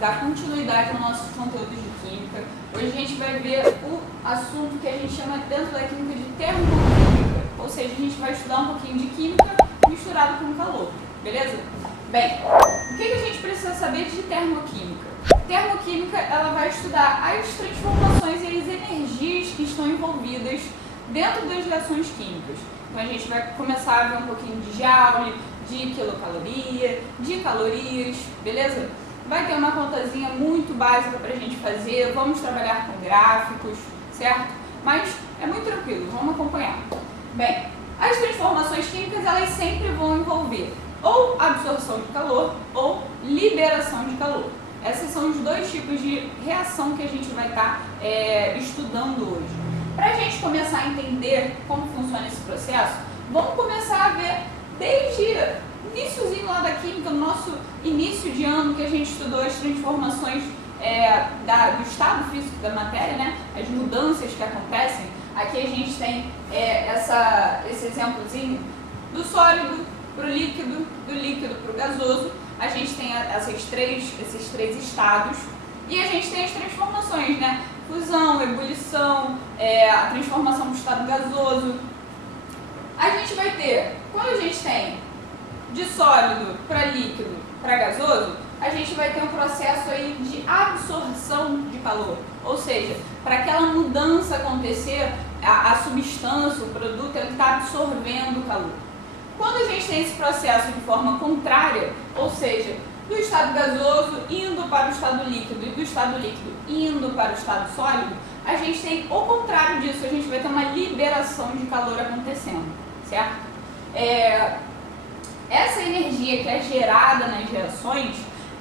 dar continuidade no nosso conteúdo de Química. Hoje a gente vai ver o assunto que a gente chama dentro da Química de termodinâmica, ou seja, a gente vai estudar um pouquinho de Química misturado com calor, beleza? Bem, o que a gente precisa saber de termoquímica? Termoquímica, ela vai estudar as transformações e as energias que estão envolvidas dentro das reações químicas. Então a gente vai começar a ver um pouquinho de Joule, de quilocaloria, de calorias, beleza? Vai ter uma contazinha muito básica para a gente fazer, vamos trabalhar com gráficos, certo? Mas é muito tranquilo, vamos acompanhar. Bem, as transformações químicas, elas sempre vão envolver ou absorção de calor ou liberação de calor. Esses são os dois tipos de reação que a gente vai estar estudando hoje. Para a gente começar a entender como funciona esse processo, vamos começar a ver desde o iniciozinho lá da química, no nosso início de ano, que a gente estudou as transformações do estado físico da matéria, né? As mudanças que acontecem. Aqui a gente tem esse exemplozinho do sólido para o líquido, do líquido para o gasoso. A gente tem esses três estados e a gente tem as transformações, né? Fusão, ebulição, a transformação do estado gasoso. A gente vai ter, quando a gente tem de sólido para líquido para gasoso, a gente vai ter um processo aí de absorção de calor. Ou seja, para aquela mudança acontecer, a substância, o produto, ele está absorvendo o calor. Quando a gente tem esse processo de forma contrária, ou seja, do estado gasoso indo para o estado líquido e do estado líquido indo para o estado sólido, a gente tem o contrário disso, a gente vai ter uma liberação de calor acontecendo, certo? Essa energia que é gerada nas reações,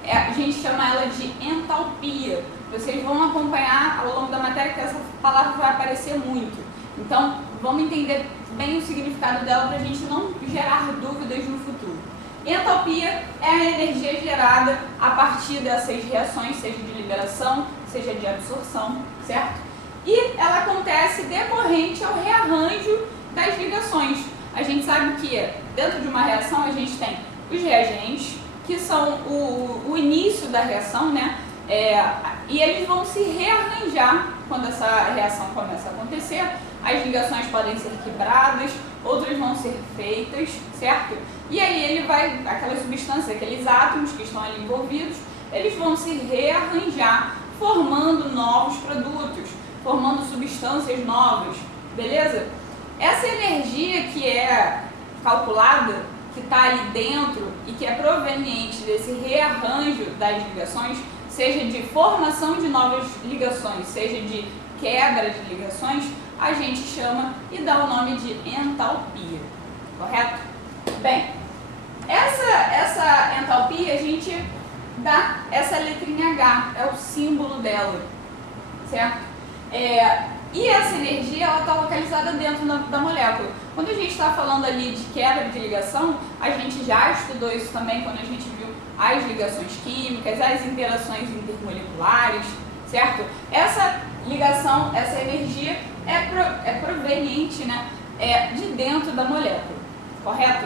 a gente chama ela de entalpia. Vocês vão acompanhar ao longo da matéria que essa palavra vai aparecer muito. Então, vamos entender bem o significado dela para a gente não gerar dúvidas no futuro. Entalpia é a energia gerada a partir dessas reações, seja de liberação, seja de absorção, certo? E ela acontece decorrente ao rearranjo das ligações. A gente sabe que dentro de uma reação a gente tem os reagentes, que são o início da reação, né? E eles vão se rearranjar quando essa reação começa a acontecer. As ligações podem ser quebradas, outras vão ser feitas, certo? E aí aquelas substâncias, aqueles átomos que estão ali envolvidos, eles vão se rearranjar, formando novos produtos, formando substâncias novas, beleza? Essa energia que é calculada, que está ali dentro e que é proveniente desse rearranjo das ligações, seja de formação de novas ligações, seja de quebra de ligações, a gente chama e dá o nome de entalpia, correto? Bem, essa entalpia a gente dá essa letrinha H, é o símbolo dela, certo? E essa energia ela está localizada dentro da molécula. Quando a gente está falando ali de quebra de ligação, a gente já estudou isso também quando a gente viu as ligações químicas, as interações intermoleculares, certo? Essa ligação, essa energia é proveniente, né, de dentro da molécula, correto?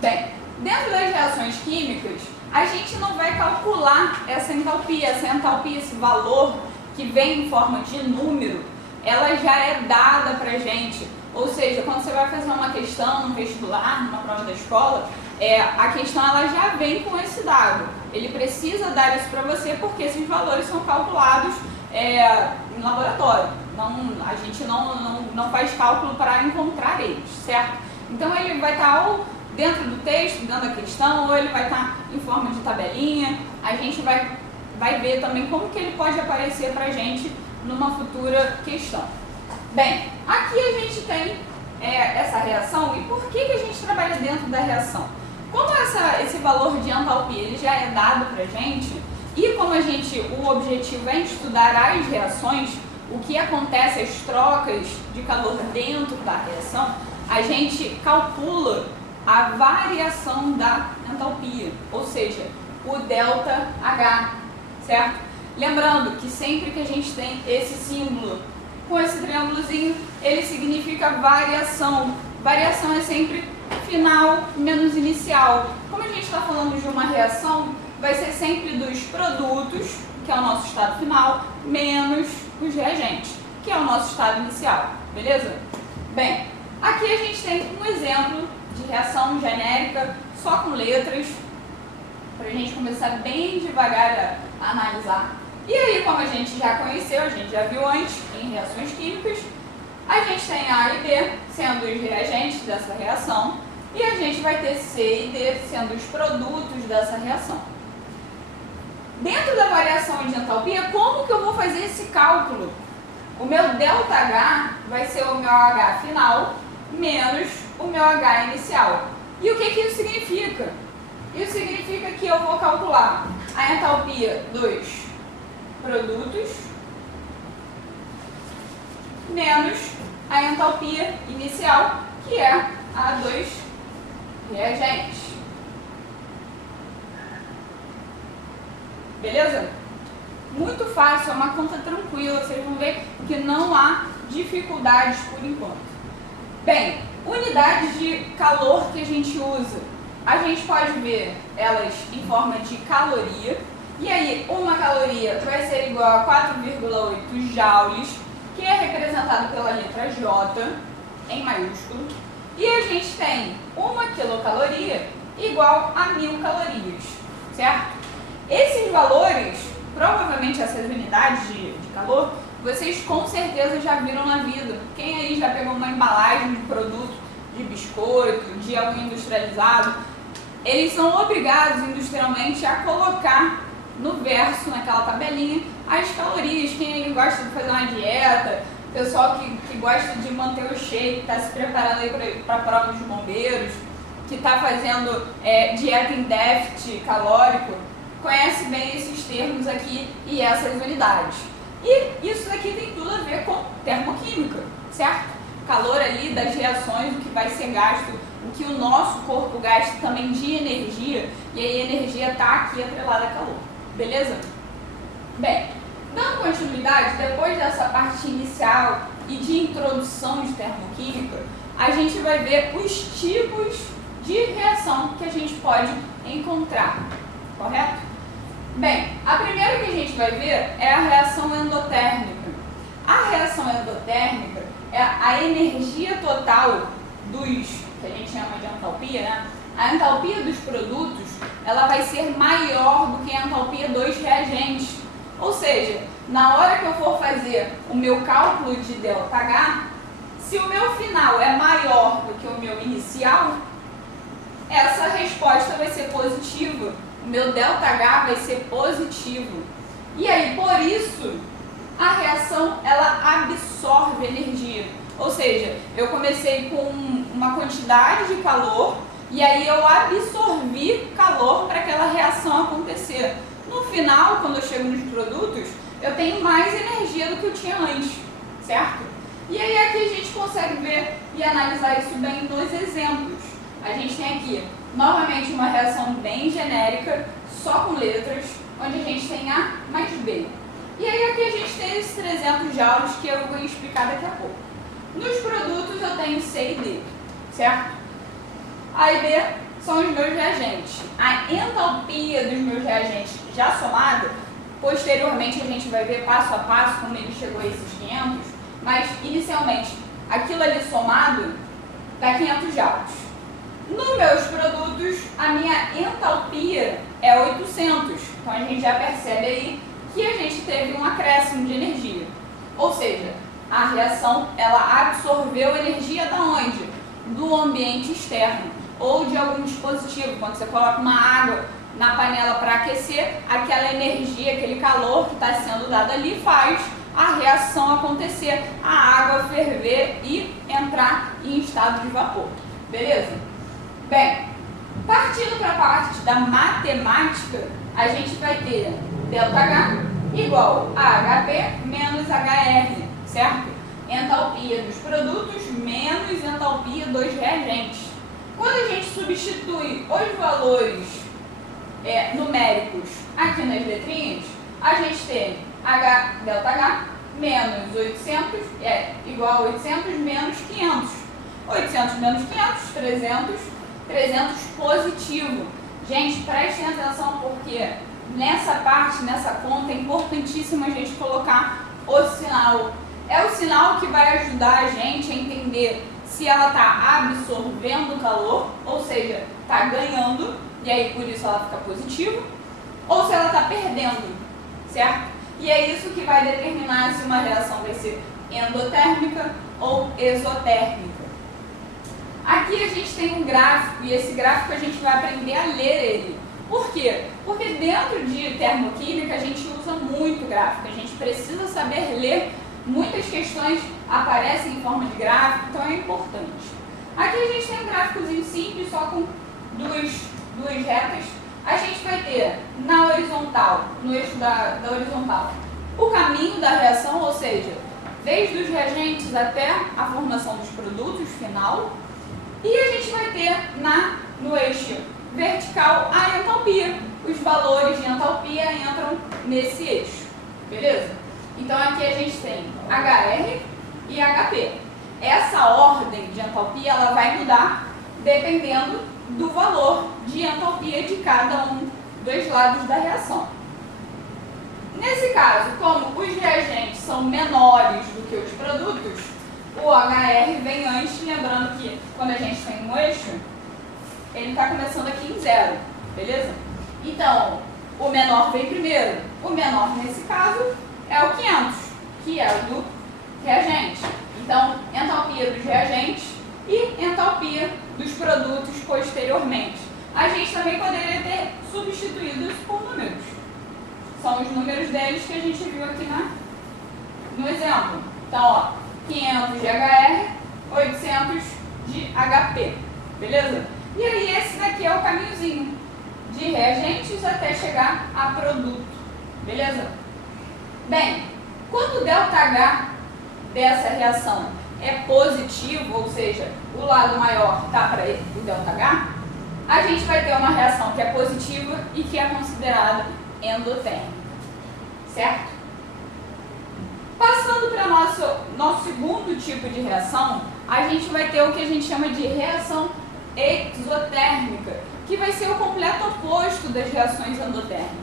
Bem, dentro das reações químicas, a gente não vai calcular essa entalpia, esse valor que vem em forma de número, ela já é dada pra gente. Ou seja, quando você vai fazer uma questão no vestibular, numa prova da escola, a questão ela já vem com esse dado. Ele precisa dar isso para você porque esses valores são calculados em laboratório. A gente não faz cálculo para encontrar eles, certo? Então ele vai estar ou dentro do texto, dentro da questão, ou ele vai estar em forma de tabelinha. A gente vai ver também como que ele pode aparecer para a gente numa futura questão. Bem, aqui a gente tem essa reação e por que a gente trabalha dentro da reação? Como esse valor de entalpia ele já é dado para a gente e como o objetivo é estudar as reações, o que acontece, as trocas de calor dentro da reação, a gente calcula a variação da entalpia, ou seja, o ΔH, certo? Lembrando que sempre que a gente tem esse símbolo com esse triângulozinho, ele significa variação. Variação é sempre final menos inicial. Como a gente está falando de uma reação, vai ser sempre dos produtos, que é o nosso estado final, menos os reagentes, que é o nosso estado inicial, beleza? Bem, aqui a gente tem um exemplo de reação genérica, só com letras, para a gente começar bem devagar a analisar. E aí, como a gente já conheceu, a gente já viu antes em reações químicas, a gente tem A e B sendo os reagentes dessa reação, e a gente vai ter C e D sendo os produtos dessa reação. Dentro da variação de entalpia, como que eu vou fazer esse cálculo? O meu ΔH vai ser o meu H final menos o meu H inicial. E o que isso significa? Isso significa que eu vou calcular a entalpia dos produtos menos a entalpia inicial, que é a dos reagentes. Beleza? Muito fácil, é uma conta tranquila, vocês vão ver que não há dificuldades por enquanto. Bem, unidades de calor que a gente usa, a gente pode ver elas em forma de caloria, e aí uma caloria vai ser igual a 4,8 joules, que é representado pela letra J em maiúsculo, e a gente tem uma quilocaloria igual a 1000 calorias, certo? Esses valores, provavelmente essas unidades de calor, vocês com certeza já viram na vida. Quem aí já pegou uma embalagem de produto, de biscoito, de algo industrializado, eles são obrigados industrialmente a colocar no verso, naquela tabelinha, as calorias. Quem aí gosta de fazer uma dieta, pessoal que gosta de manter o shape, está se preparando aí para a prova dos bombeiros, que está fazendo dieta em déficit calórico, conhece bem esses termos aqui e essas unidades. E isso daqui tem tudo a ver com termoquímica, certo? Calor ali das reações, o que vai ser gasto, o que o nosso corpo gasta também de energia, e aí a energia está aqui atrelada a calor, beleza? Bem, dando continuidade, depois dessa parte inicial e de introdução de termoquímica, a gente vai ver os tipos de reação que a gente pode encontrar, correto? Bem, a primeira que a gente vai ver é a reação endotérmica. A reação endotérmica é a energia total dos, que a gente chama de entalpia, né? A entalpia dos produtos, ela vai ser maior do que a entalpia dos reagentes. Ou seja, na hora que eu for fazer o meu cálculo de ΔH, se o meu final é maior do que o meu inicial, essa resposta vai ser positiva. O meu ΔH vai ser positivo. E aí, por isso, a reação, ela absorve energia. Ou seja, eu comecei com uma quantidade de calor e aí eu absorvi calor para aquela reação acontecer. No final, quando eu chego nos produtos, eu tenho mais energia do que eu tinha antes, certo? E aí aqui a gente consegue ver e analisar isso bem nos exemplos. A gente tem aqui, novamente, uma reação bem genérica, só com letras, onde a gente tem A mais B. E aí aqui a gente tem esses 300 joules que eu vou explicar daqui a pouco. Nos produtos eu tenho C e D, certo? A e B são os meus reagentes. A entalpia dos meus reagentes já somada, posteriormente a gente vai ver passo a passo como ele chegou a esses 500, mas inicialmente aquilo ali somado dá 500 joules. Nos meus produtos, a minha entalpia é 800. Então a gente já percebe aí que a gente teve um acréscimo de energia. Ou seja, a reação ela absorveu energia da onde? Do ambiente externo ou de algum dispositivo. Quando você coloca uma água na panela para aquecer, aquela energia, aquele calor que está sendo dado ali faz a reação acontecer, a água ferver e entrar em estado de vapor. Beleza? Bem, partindo para a parte da matemática, a gente vai ter ΔH igual a HP menos HR, certo? Entalpia dos produtos menos entalpia dos reagentes. Quando a gente substitui os valores numéricos aqui nas letrinhas, a gente tem ΔH menos 800 igual a 800 menos 500. 800 menos 500, 300 positivo. Gente, prestem atenção porque nessa parte, nessa conta, é importantíssimo a gente colocar o sinal. É o sinal que vai ajudar a gente a entender se ela está absorvendo calor, ou seja, está ganhando, e aí por isso ela fica positiva, ou se ela está perdendo, certo? E é isso que vai determinar se uma reação vai ser endotérmica ou exotérmica. Aqui a gente tem um gráfico, e esse gráfico a gente vai aprender a ler ele. Por quê? Porque dentro de termoquímica a gente usa muito gráfico, a gente precisa saber ler, muitas questões aparecem em forma de gráfico, então é importante. Aqui a gente tem um gráficozinho simples, só com duas retas. A gente vai ter na horizontal, no eixo da horizontal, o caminho da reação, ou seja, desde os reagentes até a formação dos produtos final. E a gente vai ter no eixo vertical a entalpia. Os valores de entalpia entram nesse eixo, beleza? Então aqui a gente tem HR e HP. Essa ordem de entalpia ela vai mudar dependendo do valor de entalpia de cada um dos lados da reação. Nesse caso, como os reagentes são menores do que os produtos, o HR vem antes, lembrando que quando a gente tem um eixo, ele está começando aqui em 0, beleza? Então, o menor vem primeiro. O menor, nesse caso, é o 500, que é o do reagente. Então, entalpia dos reagentes e entalpia dos produtos posteriormente. A gente também poderia ter substituído isso por números. São os números deles que a gente viu aqui no exemplo. Então, ó, 500 de HR, 800 de HP, beleza? E aí esse daqui é o caminhozinho de reagentes até chegar a produto, beleza? Bem, quando o ΔH dessa reação é positivo, ou seja, o lado maior está para o ΔH, a gente vai ter uma reação que é positiva e que é considerada endotérmica, certo? Passando para nosso segundo tipo de reação, a gente vai ter o que a gente chama de reação exotérmica, que vai ser o completo oposto das reações endotérmicas.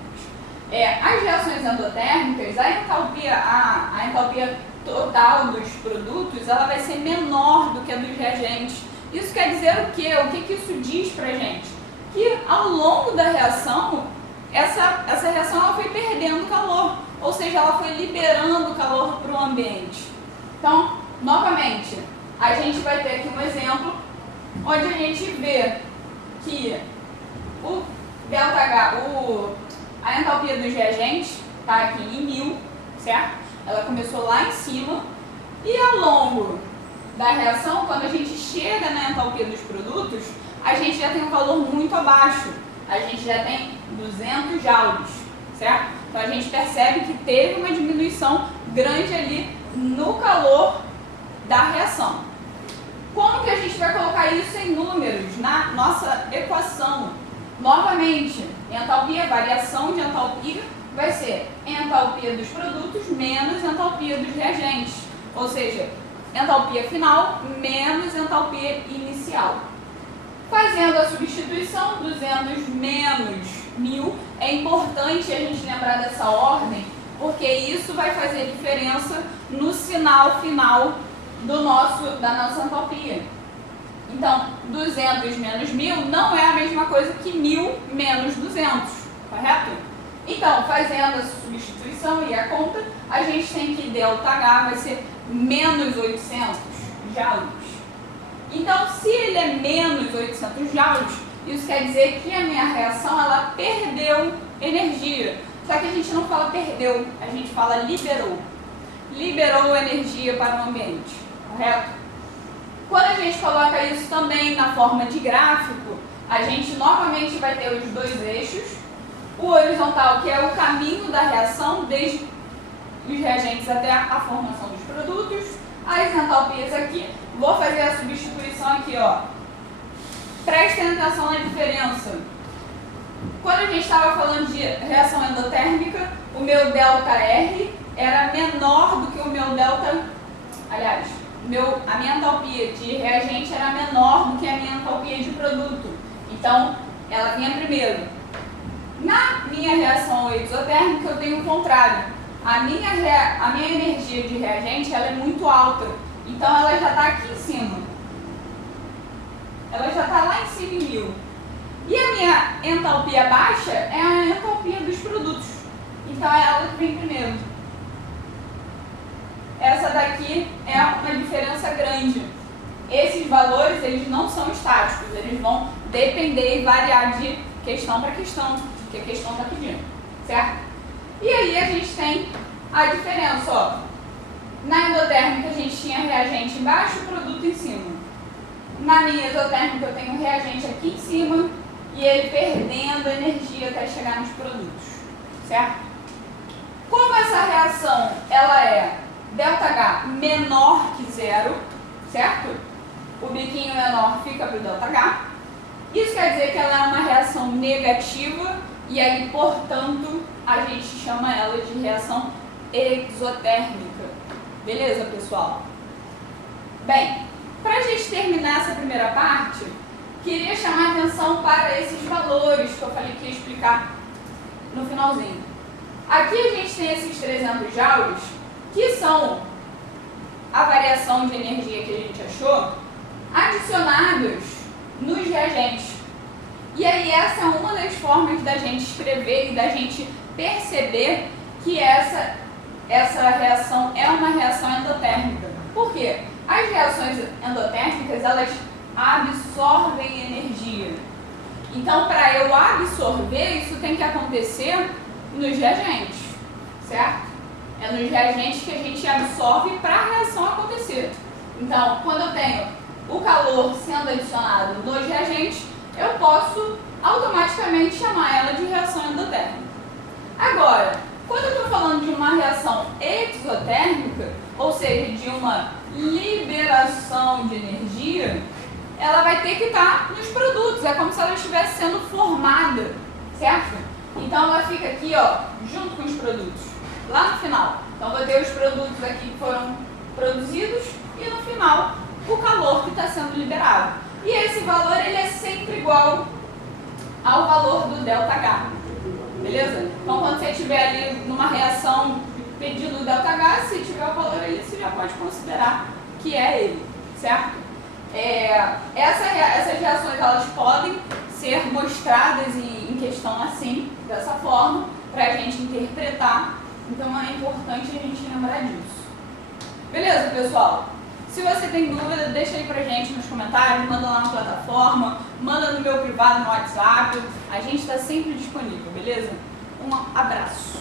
As reações endotérmicas, a entalpia total dos produtos, ela vai ser menor do que a dos reagentes. Isso quer dizer o quê? O que isso diz pra gente? Que ao longo da reação, essa reação ela foi perdendo calor, ou seja, ela foi liberando calor para o ambiente. Então, novamente, a gente vai ter aqui um exemplo onde a gente vê que o ΔH, a entalpia dos reagentes está aqui em 1000, certo? Ela começou lá em cima e ao longo da reação, quando a gente chega na entalpia dos produtos, a gente já tem um valor muito abaixo. A gente já tem 200 joules, certo? Então a gente percebe que teve uma diminuição grande ali no calor da reação. Como que a gente vai colocar isso em números na nossa equação? Novamente, entalpia, variação de entalpia vai ser entalpia dos produtos menos entalpia dos reagentes, ou seja, entalpia final menos entalpia inicial. Fazendo a substituição, 200 menos 1000, é importante a gente lembrar dessa ordem, porque isso vai fazer diferença no sinal final da nossa entalpia. Então, 200 menos 1000 não é a mesma coisa que 1000 menos 200, correto? Então, fazendo a substituição e a conta, a gente tem que ΔH vai ser menos 800 joules. Então, se ele é menos 800 joules, isso quer dizer que a minha reação ela perdeu energia. Só que a gente não fala perdeu, a gente fala liberou. Liberou energia para o ambiente, correto? Quando a gente coloca isso também na forma de gráfico, a gente novamente vai ter os dois eixos. O horizontal, que é o caminho da reação, desde os reagentes até a formação dos produtos. As entalpias aqui, vou fazer a substituição aqui, ó. Prestem atenção na diferença. Quando a gente estava falando de reação endotérmica, o meu ΔR era menor do que o meu delta... Aliás, a minha entalpia de reagente era menor do que a minha entalpia de produto. Então, ela vinha primeiro. Na minha reação exotérmica eu tenho o contrário. A minha energia de reagente ela é muito alta, então ela já está aqui em cima. Ela já está lá em cima em 1000. E a minha entalpia baixa é a entalpia dos produtos. Então é ela que vem primeiro. Essa daqui é uma diferença grande. Esses valores eles não são estáticos, eles vão depender e variar de questão para questão, que a questão está pedindo, certo? E aí a gente tem a diferença, ó. Na endotérmica a gente tinha reagente embaixo e produto em cima. Na minha exotérmica eu tenho reagente aqui em cima e ele perdendo energia até chegar nos produtos, certo? Como essa reação ela é ΔH menor que zero, certo? O biquinho menor fica para o ΔH. Isso quer dizer que ela é uma reação negativa e aí, portanto, a gente chama ela de reação exotérmica. Beleza, pessoal? Bem, para a gente terminar essa primeira parte, queria chamar a atenção para esses valores que eu falei que ia explicar no finalzinho. Aqui a gente tem esses 300 joules, que são a variação de energia que a gente achou, adicionados nos reagentes. E aí essa é uma das formas da gente escrever e da gente perceber que essa reação é uma reação endotérmica. Por quê? As reações endotérmicas, elas absorvem energia. Então, para eu absorver, isso tem que acontecer nos reagentes, certo? É nos reagentes que a gente absorve para a reação acontecer. Então, quando eu tenho o calor sendo adicionado nos reagentes, eu posso automaticamente chamar ela de reação endotérmica. Agora, quando eu estou falando de uma reação exotérmica, ou seja, de uma liberação de energia, ela vai ter que estar nos produtos, é como se ela estivesse sendo formada, certo? Então ela fica aqui, ó, junto com os produtos, lá no final. Então vou ter os produtos aqui que foram produzidos e no final o calor que está sendo liberado. E esse valor ele é sempre igual ao valor do ΔH, beleza? Então quando você estiver ali numa reação pedindo o ΔH, se tiver o valor ali, você já pode considerar que é ele, certo? Essas reações elas podem ser mostradas em questão assim, dessa forma, para a gente interpretar. Então é importante a gente lembrar disso. Beleza, pessoal? Se você tem dúvida, deixa aí pra gente nos comentários, manda lá na plataforma, manda no meu privado no WhatsApp. A gente está sempre disponível, beleza? Um abraço!